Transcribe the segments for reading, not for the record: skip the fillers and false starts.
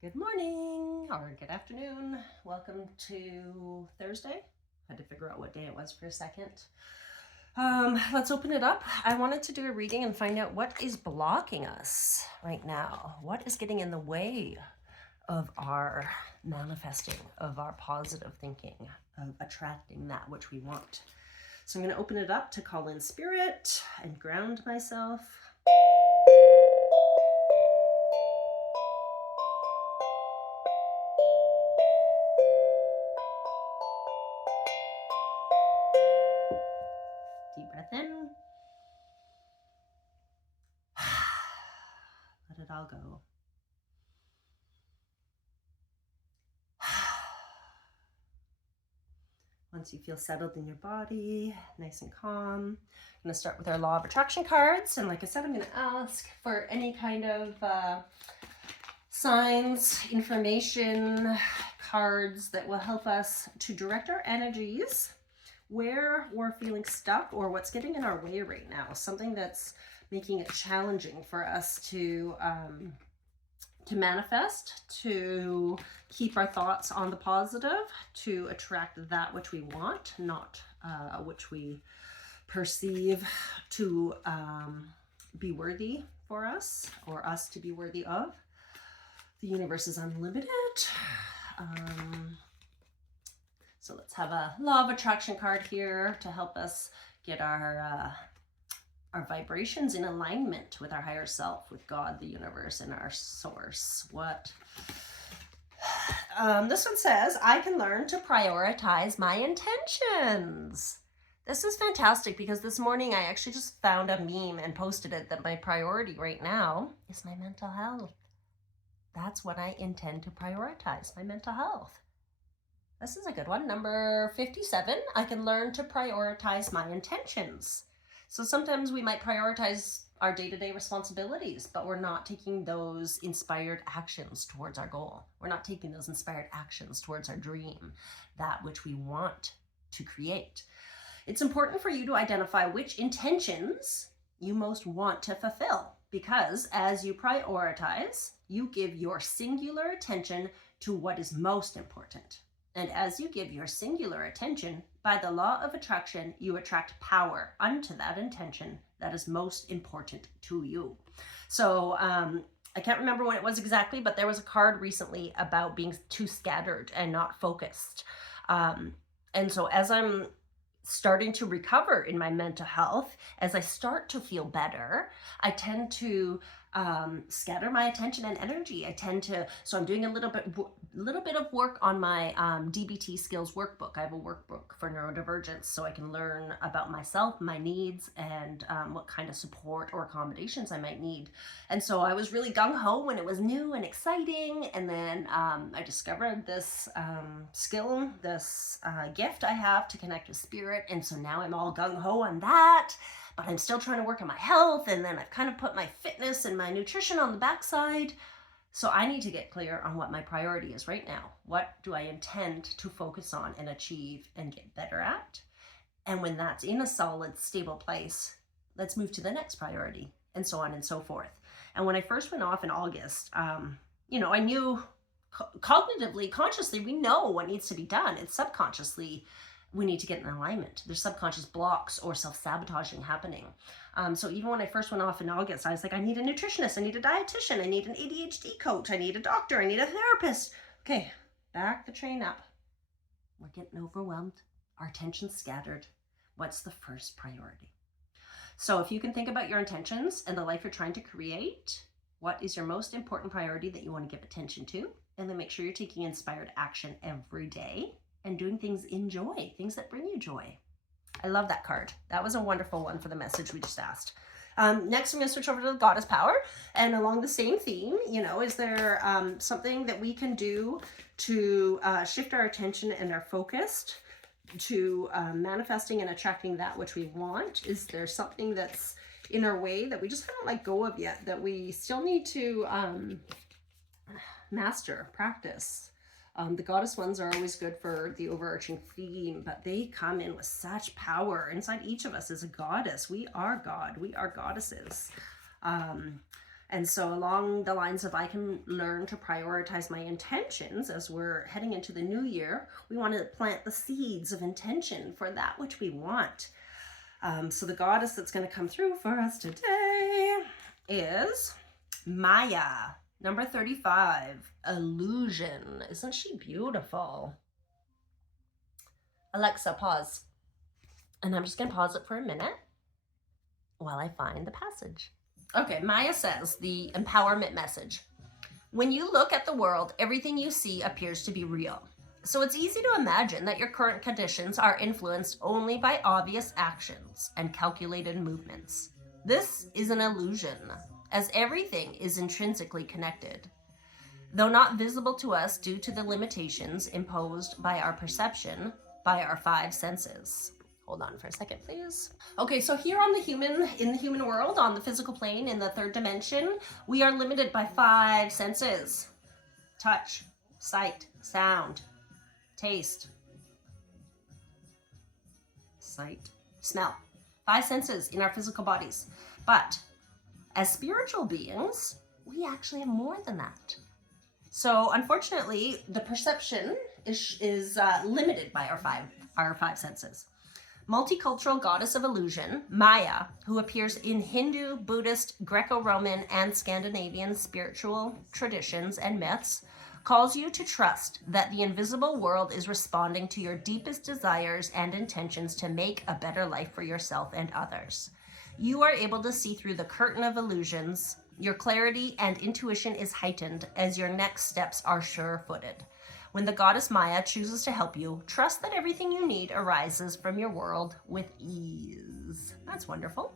Good morning or good afternoon. Welcome to Thursday. Had to figure out what day it was for a second. Let's open it up. I wanted to do a reading and find out what is blocking us right now. What is getting in the way of our manifesting, of our positive thinking, of attracting that which we want. So I'm going to open it up to call in spirit and ground myself. Deep breath in. Let it all go. Once you feel settled in your body, nice and calm, I'm going to start with our law of attraction cards. And like I said, I'm going to ask for any kind of signs, information, cards that will help us to direct our energies where we're feeling stuck or what's getting in our way right now. Something that's making it challenging for us to manifest, to keep our thoughts on the positive, to attract that which we want, not which we perceive to be worthy for us or us to be worthy of. The universe is unlimited. So let's have a law of attraction card here to help us get our vibrations in alignment with our higher self, with God, the universe, and our source. What? This one says, I can learn to prioritize my intentions. This is fantastic because this morning I actually just found a meme and posted it that my priority right now is my mental health. That's what I intend to prioritize, my mental health. This is a good one. Number 57, I can learn to prioritize my intentions. So sometimes we might prioritize our day-to-day responsibilities, but we're not taking those inspired actions towards our goal. We're not taking those inspired actions towards our dream, that which we want to create. It's important for you to identify which intentions you most want to fulfill, because as you prioritize, you give your singular attention to what is most important. And as you give your singular attention, by the law of attraction, you attract power unto that intention that is most important to you. So I can't remember when it was exactly, but there was a card recently about being too scattered and not focused. And so as I'm starting to recover in my mental health, as I start to feel better, I tend to scatter my attention and energy. So I'm doing a little bit of work on my DBT skills workbook. I have a workbook for neurodivergence so I can learn about myself, my needs, and what kind of support or accommodations I might need. And so I was really gung-ho when it was new and exciting, and then I discovered this skill, this gift I have to connect with spirit, and so now I'm all gung-ho on that. But I'm still trying to work on my health, and then I've kind of put my fitness and my nutrition on the backside. So I need to get clear on what my priority is right now. What do I intend to focus on and achieve and get better at? And when that's in a solid, stable place, let's move to the next priority, and so on and so forth. And when I first went off in August, I knew cognitively, consciously, we know what needs to be done. It's subconsciously we need to get in alignment. There's subconscious blocks or self-sabotaging happening. So even when I first went off in August, I was like, I need a nutritionist, I need a dietitian, I need an ADHD coach, I need a doctor, I need a therapist. Okay, back the train up. We're getting overwhelmed. Our attention's scattered. What's the first priority? So if you can think about your intentions and the life you're trying to create, what is your most important priority that you want to give attention to? And then make sure you're taking inspired action every day and doing things in joy, things that bring you joy. I love that card. That was a wonderful one for the message we just asked. Next, I'm going to switch over to the Goddess Power. And along the same theme, is there something that we can do to shift our attention and our focus to manifesting and attracting that which we want? Is there something that's in our way that we just haven't let go of yet, that we still need to master, practice? The goddess ones are always good for the overarching theme, but they come in with such power. Inside each of us is a goddess. We are God. We are goddesses. And so along the lines of I can learn to prioritize my intentions as we're heading into the new year, we want to plant the seeds of intention for that which we want. So the goddess that's going to come through for us today is Maya, number 35, illusion. Isn't she beautiful? Alexa, pause. And I'm just going to pause it for a minute while I find the passage. Okay, Maya says the empowerment message. When you look at the world, everything you see appears to be real. So it's easy to imagine that your current conditions are influenced only by obvious actions and calculated movements. This is an illusion, as everything is intrinsically connected. Though not visible to us due to the limitations imposed by our perception, by our 5 senses. Hold on for a second, please. Okay, so here in the human world, on the physical plane, in the 3rd dimension, we are limited by 5 senses. Touch, sight, sound, taste, sight, smell. 5 senses in our physical bodies. But as spiritual beings, we actually have more than that. So unfortunately, the perception is limited by our five senses. Multicultural goddess of illusion, Maya, who appears in Hindu, Buddhist, Greco-Roman, and Scandinavian spiritual traditions and myths, calls you to trust that the invisible world is responding to your deepest desires and intentions to make a better life for yourself and others. You are able to see through the curtain of illusions. Your clarity and intuition is heightened as your next steps are sure-footed. When the goddess Maya chooses to help you, trust that everything you need arises from your world with ease. That's wonderful.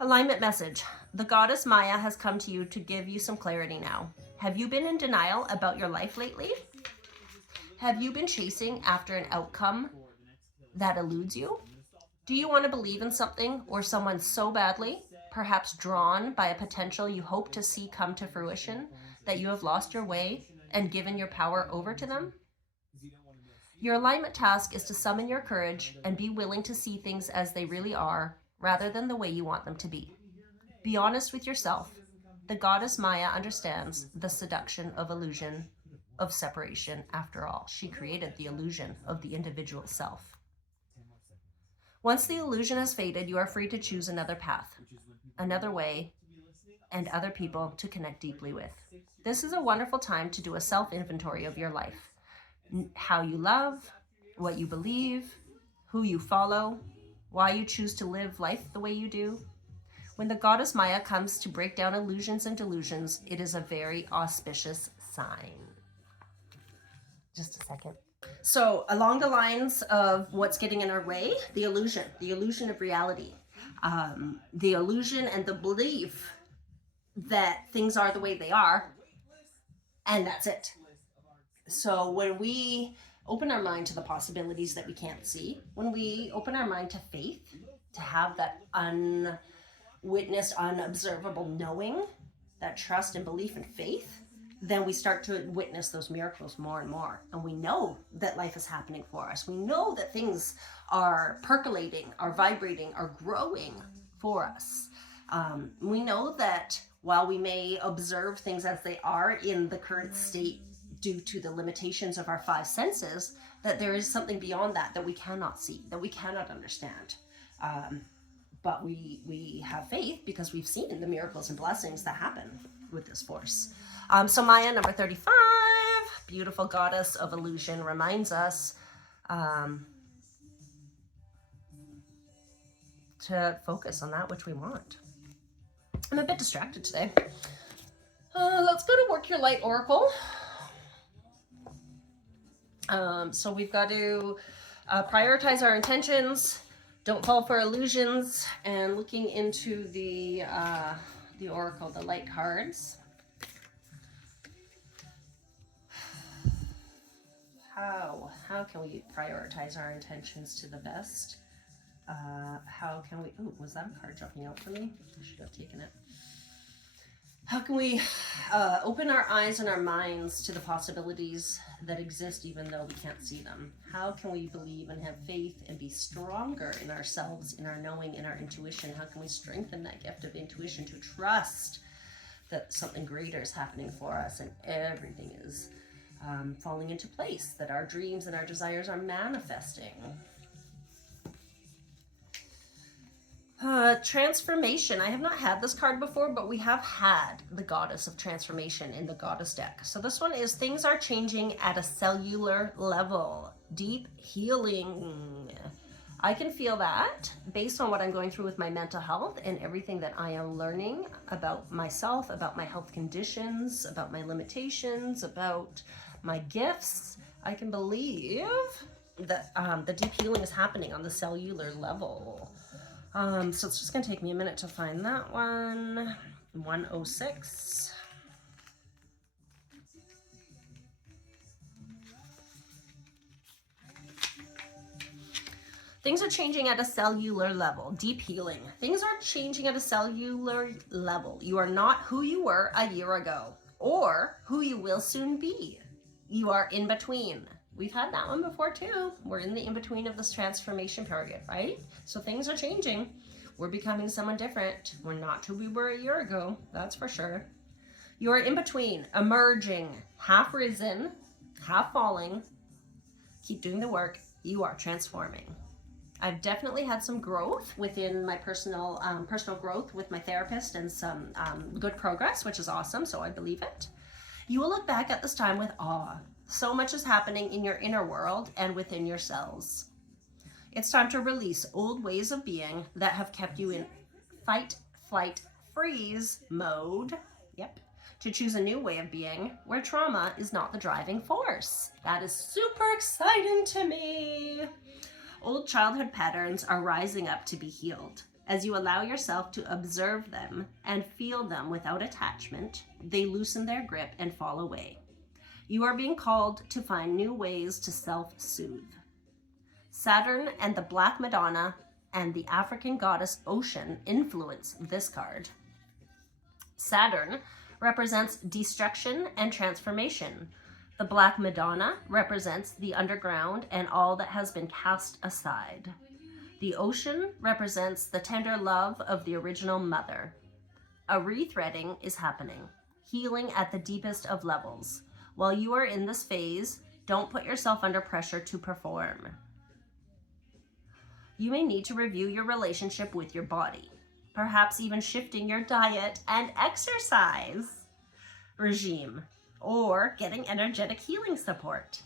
Alignment message. The goddess Maya has come to you to give you some clarity now. Have you been in denial about your life lately? Have you been chasing after an outcome that eludes you? Do you want to believe in something or someone so badly, perhaps drawn by a potential you hope to see come to fruition, that you have lost your way and given your power over to them? Your alignment task is to summon your courage and be willing to see things as they really are, rather than the way you want them to be. Be honest with yourself. The goddess Maya understands the seduction of illusion, of separation. After all, she created the illusion of the individual self. Once the illusion has faded, you are free to choose another path, another way, and other people to connect deeply with. This is a wonderful time to do a self-inventory of your life. How you love, what you believe, who you follow, why you choose to live life the way you do. When the goddess Maya comes to break down illusions and delusions, it is a very auspicious sign. Just a second. So along the lines of what's getting in our way, the illusion of reality, the illusion and the belief that things are the way they are, and that's it. So when we open our mind to the possibilities that we can't see, when we open our mind to faith, to have that unwitnessed, unobservable knowing, that trust and belief and faith, then we start to witness those miracles more and more. And we know that life is happening for us. We know that things are percolating, are vibrating, are growing for us. We know that while we may observe things as they are in the current state due to the limitations of our 5 senses, that there is something beyond that that we cannot see, that we cannot understand. But we have faith because we've seen the miracles and blessings that happen with this force. So Maya, number 35, beautiful goddess of illusion, reminds us to focus on that which we want. I'm a bit distracted today. Let's go to Work Your Light Oracle. So we've got to prioritize our intentions, don't fall for illusions, and looking into the Oracle, the light cards. How can we prioritize our intentions to the best? How can we, oh, was that a card jumping out for me? I should have taken it. How can we open our eyes and our minds to the possibilities that exist even though we can't see them? How can we believe and have faith and be stronger in ourselves, in our knowing, in our intuition? How can we strengthen that gift of intuition to trust that something greater is happening for us and everything is falling into place, that our dreams and our desires are manifesting. Transformation. I have not had this card before, but we have had the Goddess of Transformation in the Goddess deck. So this one is things are changing at a cellular level. Deep healing. I can feel that based on what I'm going through with my mental health and everything that I am learning about myself, about my health conditions, about my limitations, about my gifts. I can believe that the deep healing is happening on the cellular level. So it's just going to take me a minute to find that one. 106. Things are changing at a cellular level. Deep healing. Things are changing at a cellular level. You are not who you were a year ago or who you will soon be. You are in between. We've had that one before too. We're in the in-between of this transformation period, right? So things are changing. We're becoming someone different. We're not who we were a year ago, that's for sure. You are in between, emerging, half risen, half falling. Keep doing the work. You are transforming. I've definitely had some growth within my personal growth with my therapist and some good progress, which is awesome, so I believe it. You will look back at this time with awe. So much is happening in your inner world and within your cells. It's time to release old ways of being that have kept you in fight, flight, freeze mode. Yep. To choose a new way of being where trauma is not the driving force. That is super exciting to me. Old childhood patterns are rising up to be healed. As you allow yourself to observe them and feel them without attachment, they loosen their grip and fall away. You are being called to find new ways to self-soothe. Saturn and the Black Madonna and the African goddess Ocean influence this card. Saturn represents destruction and transformation. The Black Madonna represents the underground and all that has been cast aside. The Ocean represents the tender love of the original mother. A rethreading is happening, healing at the deepest of levels. While you are in this phase, don't put yourself under pressure to perform. You may need to review your relationship with your body, perhaps even shifting your diet and exercise regime, or getting energetic healing support.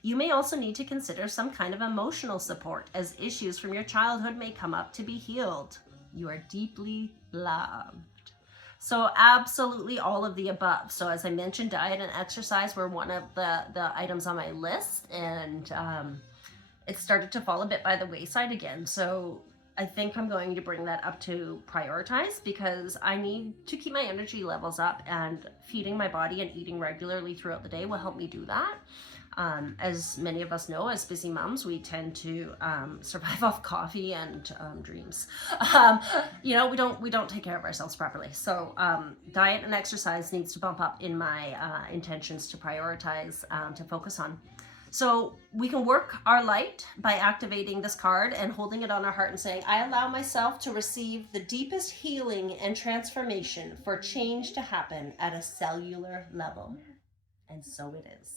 You may also need to consider some kind of emotional support as issues from your childhood may come up to be healed. You are deeply loved. So absolutely all of the above. So as I mentioned, diet and exercise were one of the items on my list, and it started to fall a bit by the wayside again. So I think I'm going to bring that up to prioritize because I need to keep my energy levels up, and feeding my body and eating regularly throughout the day will help me do that. As many of us know, as busy moms, we tend to survive off coffee and dreams. We don't take care of ourselves properly. So diet and exercise needs to bump up in my intentions to prioritize, to focus on. So we can work our light by activating this card and holding it on our heart and saying, I allow myself to receive the deepest healing and transformation for change to happen at a cellular level. And so it is.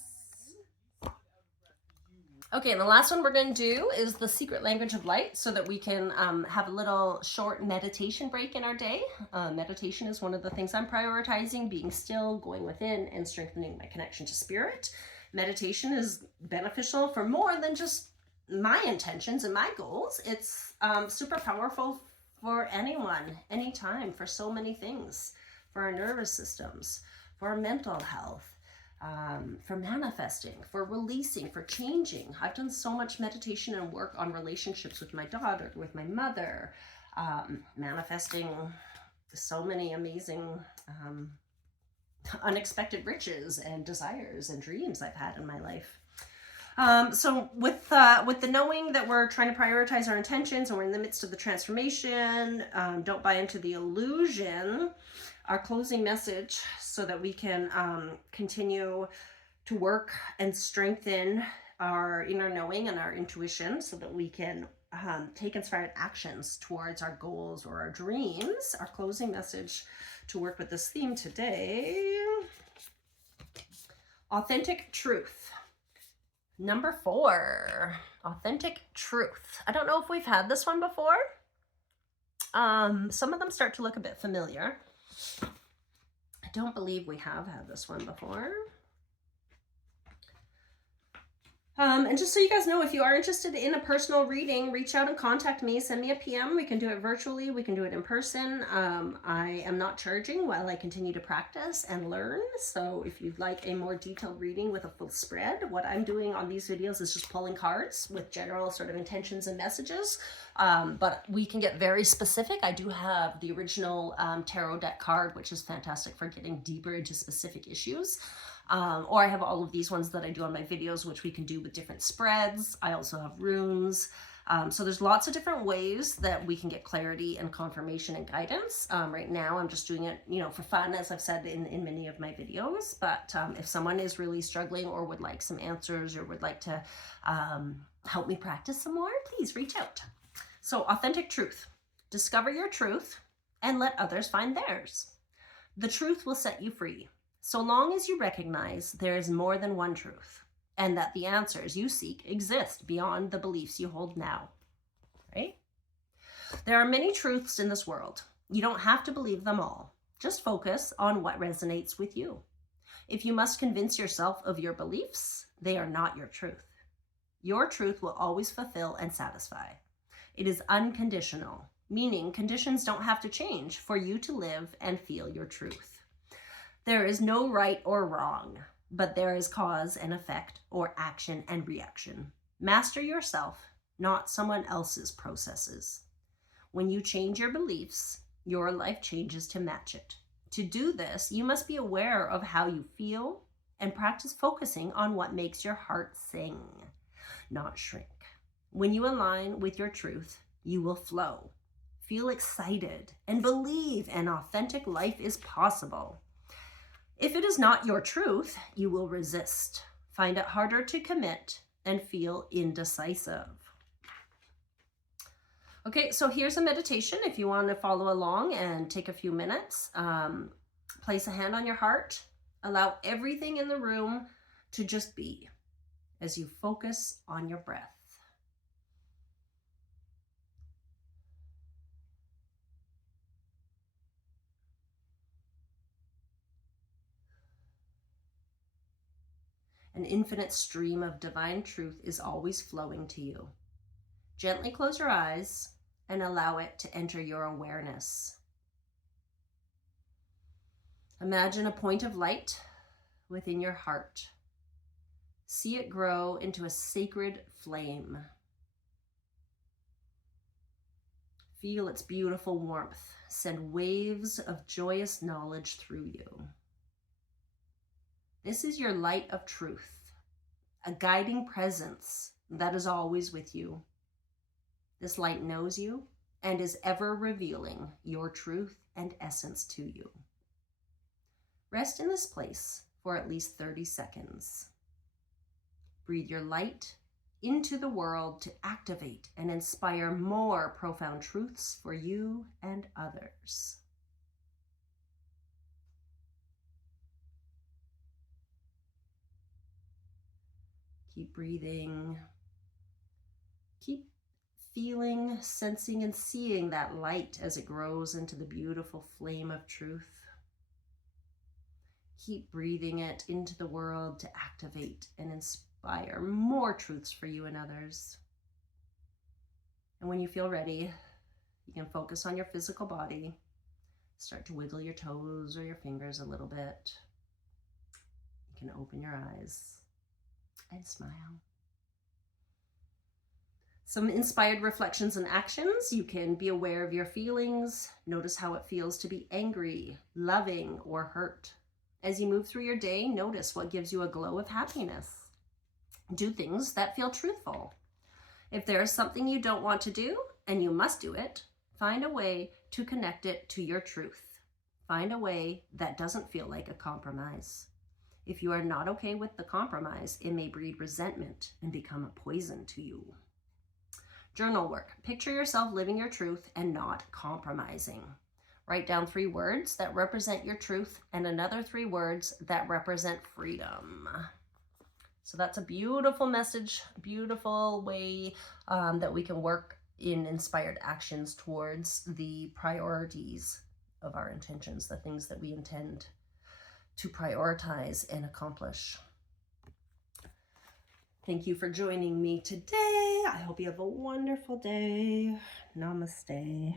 Okay, and the last one we're going to do is the secret language of light, so that we can have a little short meditation break in our day. Meditation is one of the things I'm prioritizing, being still, going within, and strengthening my connection to spirit. Meditation is beneficial for more than just my intentions and my goals. It's super powerful for anyone, anytime, for so many things, for our nervous systems, for our mental health. For manifesting, for releasing, for changing. I've done so much meditation and work on relationships with my daughter, with my mother, manifesting so many amazing unexpected riches and desires and dreams I've had in my life. So with the knowing that we're trying to prioritize our intentions and we're in the midst of the transformation, don't buy into the illusion. Our closing message, so that we can continue to work and strengthen our inner knowing and our intuition, so that we can take inspired actions towards our goals or our dreams. Our closing message to work with this theme today. Authentic truth. Number 4, authentic truth. I don't know if we've had this one before. Some of them start to look a bit familiar. I don't believe we have had this one before. And just so you guys know, if you are interested in a personal reading, reach out and contact me. Send me a PM. We can do it virtually. We can do it in person. I am not charging while I continue to practice and learn. So if you'd like a more detailed reading with a full spread, what I'm doing on these videos is just pulling cards with general sort of intentions and messages. But we can get very specific. I do have the original tarot deck card, which is fantastic for getting deeper into specific issues. Or I have all of these ones that I do on my videos, which we can do with different spreads. I also have runes. So there's lots of different ways that we can get clarity and confirmation and guidance. Right now, I'm just doing it, for fun, as I've said in many of my videos. But if someone is really struggling or would like some answers or would like to help me practice some more, please reach out. So authentic truth. Discover your truth and let others find theirs. The truth will set you free, so long as you recognize there is more than one truth and that the answers you seek exist beyond the beliefs you hold now, right? There are many truths in this world. You don't have to believe them all. Just focus on what resonates with you. If you must convince yourself of your beliefs, they are not your truth. Your truth will always fulfill and satisfy. It is unconditional, meaning conditions don't have to change for you to live and feel your truth. There is no right or wrong, but there is cause and effect, or action and reaction. Master yourself, not someone else's processes. When you change your beliefs, your life changes to match it. To do this, you must be aware of how you feel and practice focusing on what makes your heart sing, not shrink. When you align with your truth, you will flow, feel excited, and believe an authentic life is possible. If it is not your truth, you will resist, find it harder to commit, and feel indecisive. Okay, so here's a meditation if you want to follow along and take a few minutes. Place a hand on your heart. Allow everything in the room to just be as you focus on your breath. An infinite stream of divine truth is always flowing to you. Gently close your eyes and allow it to enter your awareness. Imagine a point of light within your heart. See it grow into a sacred flame. Feel its beautiful warmth send waves of joyous knowledge through you. This is your light of truth, a guiding presence that is always with you. This light knows you and is ever revealing your truth and essence to you. Rest in this place for at least 30 seconds. Breathe your light into the world to activate and inspire more profound truths for you and others. Keep breathing. Keep feeling, sensing, and seeing that light as it grows into the beautiful flame of truth. Keep breathing it into the world to activate and inspire more truths for you and others. And when you feel ready, you can focus on your physical body. Start to wiggle your toes or your fingers a little bit. You can open your eyes and smile. Some inspired reflections and actions. You can be aware of your feelings. Notice how it feels to be angry, loving, or hurt. As you move through your day, notice what gives you a glow of happiness. Do things that feel truthful. If there is something you don't want to do and you must do it, find a way to connect it to your truth. Find a way that doesn't feel like a compromise. If you are not okay with the compromise, it may breed resentment and become a poison to you. Journal work. Picture yourself living your truth and not compromising. Write down 3 words that represent your truth and another 3 words that represent freedom. So that's a beautiful message, beautiful way that we can work in inspired actions towards the priorities of our intentions, the things that we intend to prioritize and accomplish. Thank you for joining me today. I hope you have a wonderful day. Namaste.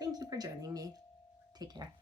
Thank you for joining me. Take care.